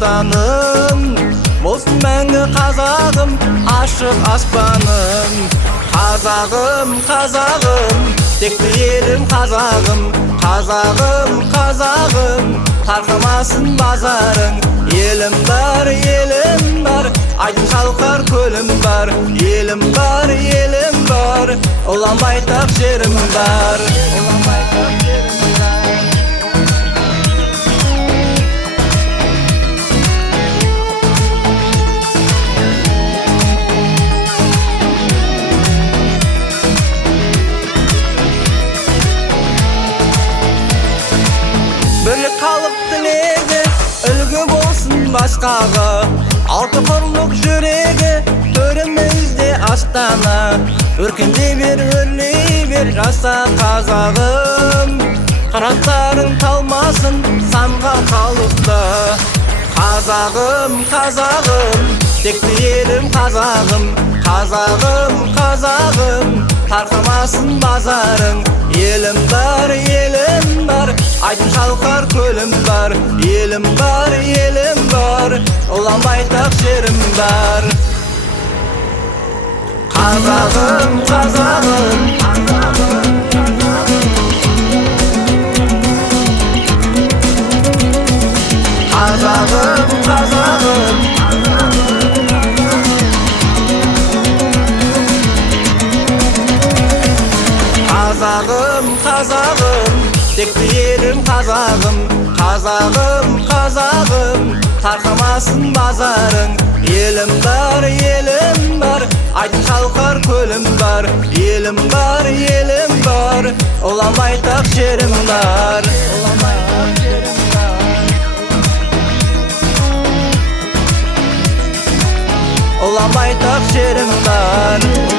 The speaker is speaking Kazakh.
dastanım, bolsun мәңгі қазағым, ашық аспаным. Қазағым, қазағым, текті елім қазағым. Қазағым, қазағым, тарқамасын базарың. Елім бар, айдын шалқар көлім бар. Елім бар, ұлан байтақ жерім бар. Бірлік халық тілегі, үлгі болсын басқаға. Алты құрлық жүрегі, төрімізде астана. Өркіндей бер, өрлей бер, жаса қазағым. Қыраттарың талмасын, санға қалыпты. Қазағым, қазағым, текті елім қазағым. Қазағым, қазағым, тарқамасын базарың. Елім бар, айдын шалқар көлім бар. Елім бар, ұлан байтақ жерім бар. Қазағым, қазағым, қазағым, қазағым, қазағым, қазағым, текті елім қазағым. Қазағым, қазағым, тарқамасын базарың. Елім бар, айдын шалқар көлім бар. Елім бар, ұлан байтақ жерім бар. Ұлан байтақ жерім бар.